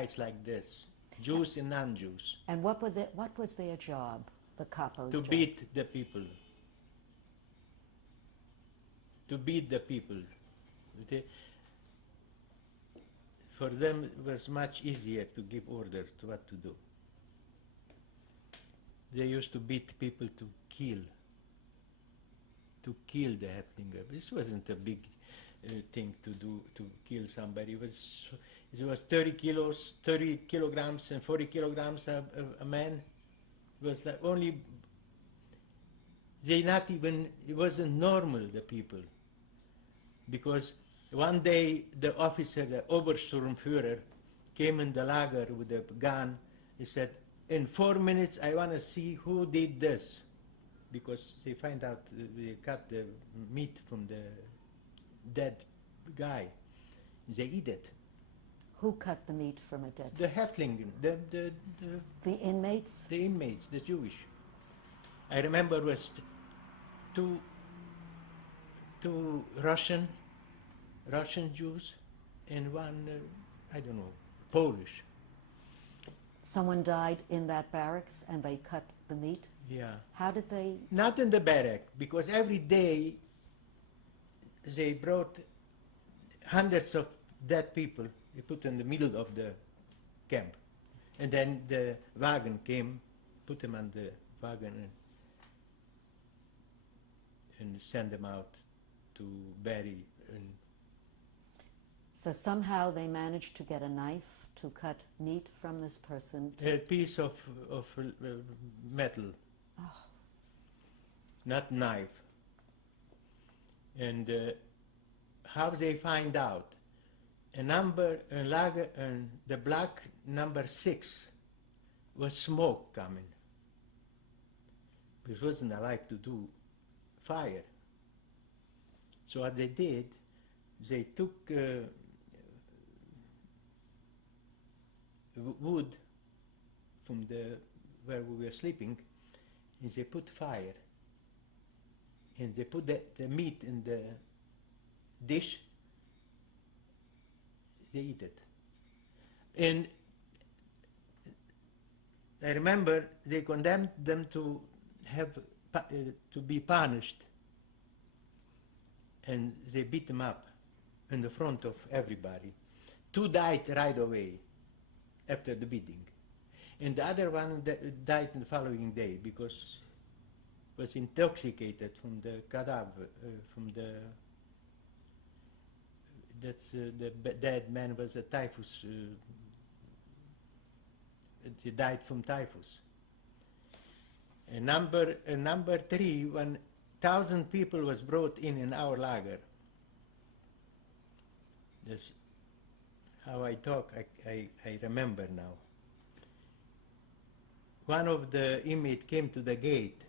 guys like this, Jews and non-Jews. And what was their job, the capos' To job? beat the people. To beat the people. For them it was much easier to give orders to what to do. They used to beat people to kill the Häftlinge. This wasn't a big thing to do, to kill somebody. It was 30 kilograms and 40 kilograms a man. It was like only, it wasn't normal, the people. Because one day the officer, the Obersturmführer, came in the lager with a gun. He said, in 4 minutes I want to see who did this. Because they find out, they cut the meat from the dead guy. They eat it. Who cut the meat from a dead? The Häftlinge, The inmates? the inmates, the Jewish. I remember it was two Russian Jews and one, I don't know, Polish. Someone died in that barracks and they cut the meat? Yeah. How did they? Not in the barrack, because every day they brought hundreds of dead people. They put in the middle of the camp. And then the wagon came, put them on the wagon and send them out to bury. So somehow they managed to get a knife to cut meat from this person. A piece of metal, not knife. And how they find out? The black number 6 was smoke coming. It wasn't allowed to do fire. So what they did, they took wood from where we were sleeping, and they put fire. And they put the meat in the dish, they eat it. And I remember they condemned them to be punished, and they beat them up in the front of everybody. 2 died right away after the beating, and the other one died the following day because was intoxicated from the cadaver, the dead man was a typhus. He died from typhus. And number 3, 1,000 people was brought in our lager. That's how I talk. I remember now. One of the inmates came to the gate,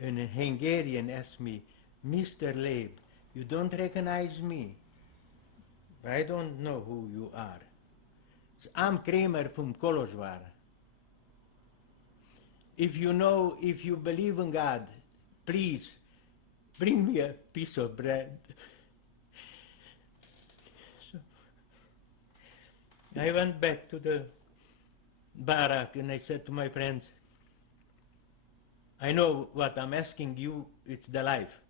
and a Hungarian asked me, "Mr. Leib, you don't recognize me? I don't know who you are." So, "I'm Kramer from Kolozsvár. If you believe in God, please bring me a piece of bread." So I went back to the barrack and I said to my friends, "I know what I'm asking you, it's the life.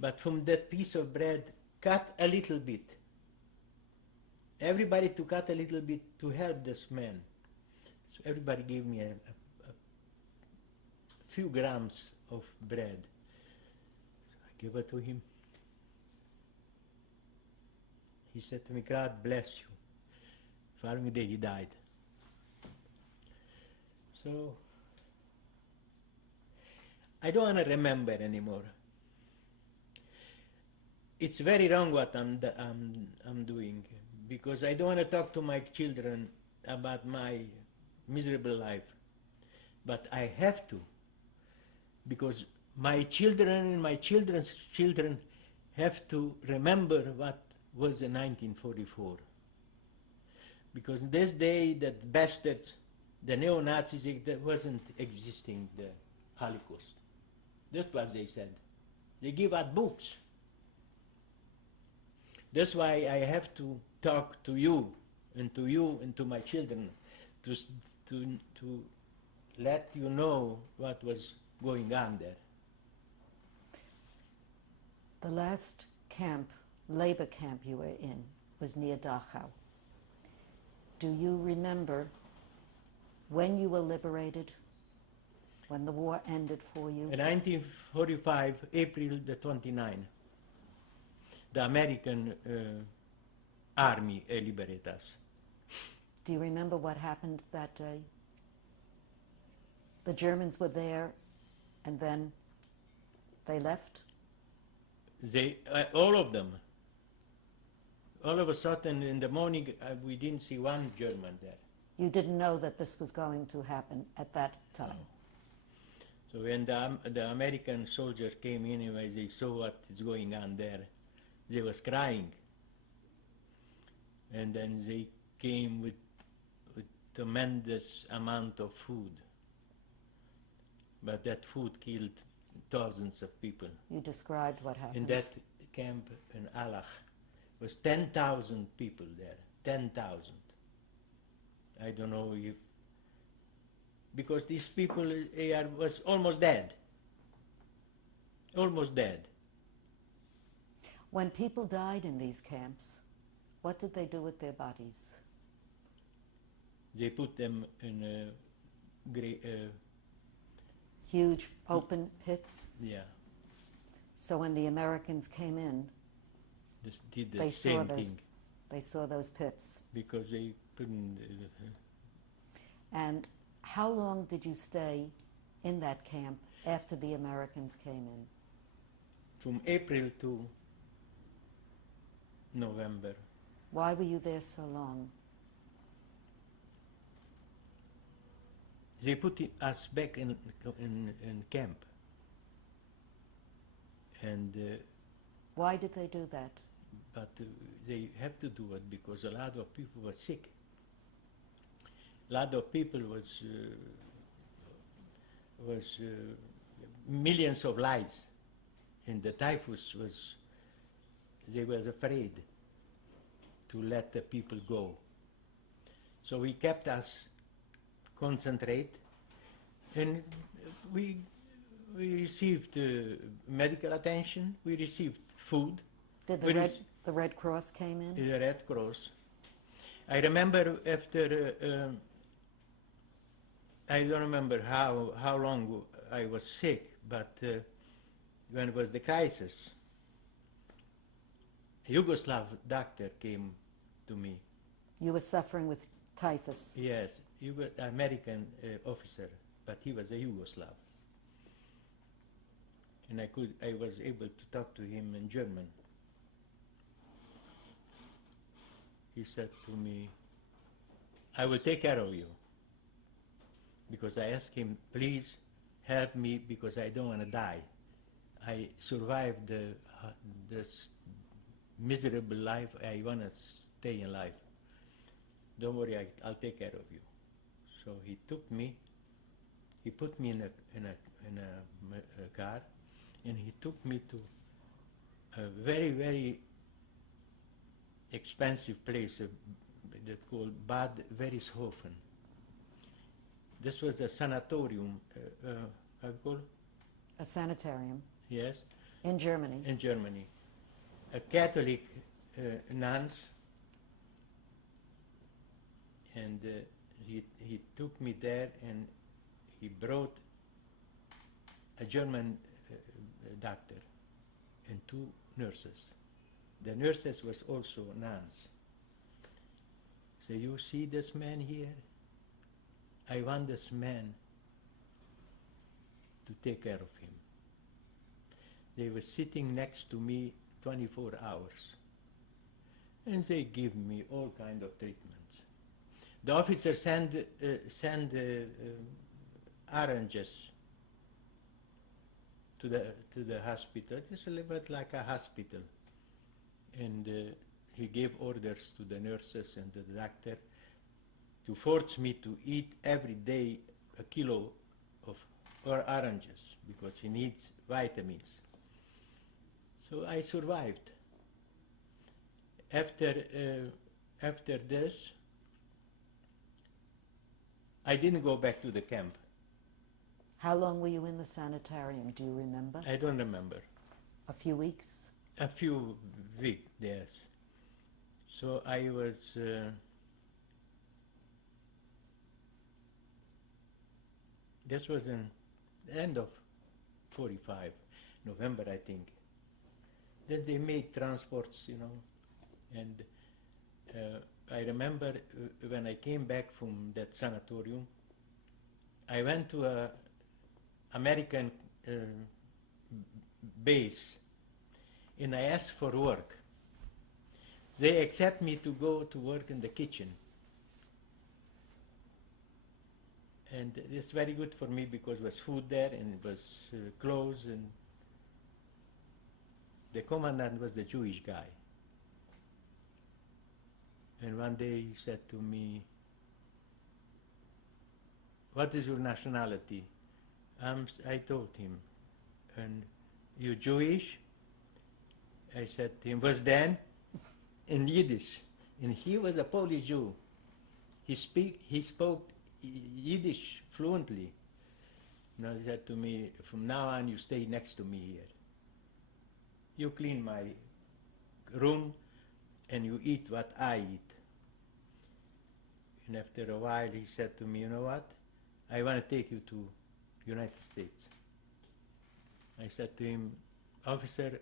But from that piece of bread, cut a little bit. Everybody to cut a little bit to help this man." So everybody gave me a few grams of bread. So I gave it to him. He said to me, "God bless you." Following day he died. So I don't want to remember anymore. It's very wrong what I'm doing, because I don't want to talk to my children about my miserable life. But I have to, because my children and my children's children have to remember what was in 1944. Because in this day, that bastards, the neo-Nazis, that wasn't existing, the Holocaust. That's what they said. They give out books. That's why I have to talk to you and to you and to my children, to, to let you know what was going on there. The last camp, labor camp you were in, was near Dachau. Do you remember when you were liberated, when the war ended for you? In 1945, April the 29th, the American army liberated us. Do you remember what happened that day? The Germans were there, and then they left? They, all of them. All of a sudden, in the morning, we didn't see one German there. You didn't know that this was going to happen at that time? So when the American soldiers came in, anyway, they saw what is going on there. They was crying. And then they came with tremendous amount of food. But that food killed thousands of people. You described what happened. In that camp in Allach was 10,000 people there. 10,000. I don't know if, because these people was almost dead. Almost dead. When people died in these camps, what did they do with their bodies? They put them in Huge open pits? yeah, So when the Americans came in, did the they same saw those, thing they saw those pits. because they couldn't. And how long did you stay in that camp after the Americans came in? From April to November. Why were you there so long? They put us back in camp. And Why did they do that? but they have to do it because a lot of people were sick. A lot of people was millions of lives, and the typhus was. They was afraid to let the people go. So we kept us concentrate, and we received medical attention. We received food. Did the Red Cross came in? The Red Cross. I remember after, I don't remember how long I was sick, but when it was the crisis, a Yugoslav doctor came to me. You were suffering with typhus. Yes, he was an American officer, but he was a Yugoslav. And I was able to talk to him in German. He said to me, I will take care of you. Because I asked him, please help me because I don't want to die. I survived this miserable life. I want to stay in life. Don't worry, I'll take care of you. So he took me, he put me in a car, and he took me to a very, very expensive place that's called Bad Verishofen. This was a sanatorium, how you call it? A sanitarium. Yes. In Germany. In Germany. A Catholic nuns, and he took me there, and he brought a German doctor and two nurses. The nurses was also nuns. So you see this man here? I want this man to take care of him. They were sitting next to me 24 hours. And they give me all kind of treatments. The officer send oranges to the hospital. It's a little bit like a hospital. And he gave orders to the nurses and to the doctor to force me to eat every day a kilo of oranges because he needs vitamins. So I survived. After this, I didn't go back to the camp. How long were you in the sanitarium? Do you remember? I don't remember. A few weeks? A few weeks, yes. So I was. This was in the end of 45, November, I think. Then they made transports, you know, and I remember when I came back from that sanatorium, I went to a American base, and I asked for work. They accept me to go to work in the kitchen. And it's very good for me because there was food there and it was clothes, and the commandant was the Jewish guy. And one day he said to me, "What is your nationality?" I told him, "And you Jewish?" I said to him, "Was then?" in Yiddish. And he was a Polish Jew. He spoke Yiddish fluently. And he said to me, "From now on you stay next to me here. You clean my room and you eat what I eat." And after a while he said to me, "You know what? I want to take you to United States." I said to him, "Officer,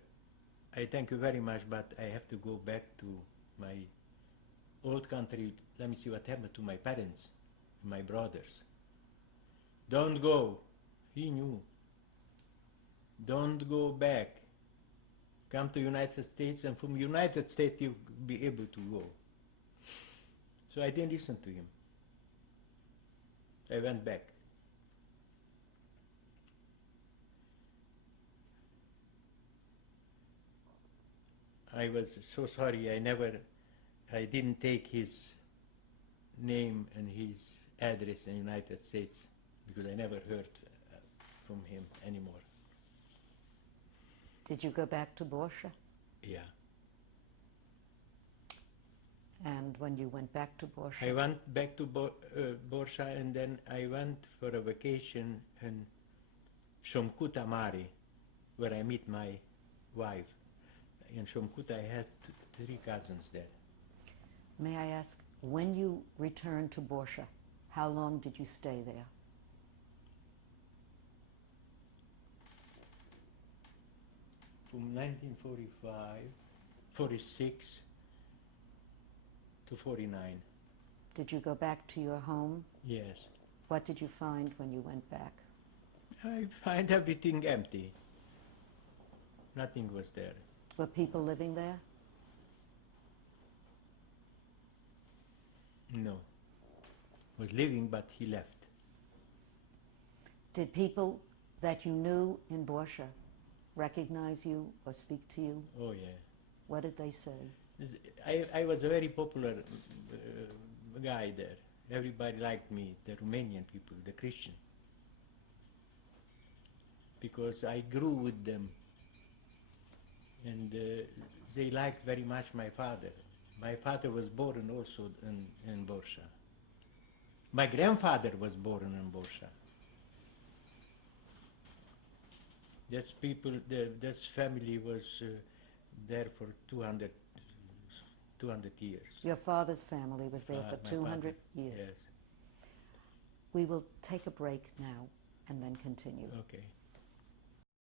I thank you very much, but I have to go back to my old country. Let me see what happened to my parents, my brothers." "Don't go." He knew. "Don't go back. Come to United States, and from United States you'll be able to go." So I didn't listen to him. I went back. I was so sorry I didn't take his name and his address in the United States, because I never heard from him anymore. Did you go back to Borsha? Yeah. And when you went back to Borsha? I went back to Borsha, and then I went for a vacation in Shomkut Mari, where I met my wife. In Shomkut I had 3 cousins there. May I ask, when you returned to Borsha, how long did you stay there? From 1945, 46 to 49. Did you go back to your home? Yes. What did you find when you went back? I find everything empty. Nothing was there. Were people living there? No. Was living, but he left. Did people that you knew in Borsha recognize you or speak to you? Oh, yeah. What did they say? I was a very popular guy there. Everybody liked me, the Romanian people, the Christian, because I grew with them, and they liked very much my father. My father was born also in Borsha. My grandfather was born in Borsha. This family was there for 200 years. Your father's family was there for My 200 father, years. Yes. We will take a break now and then continue. Okay.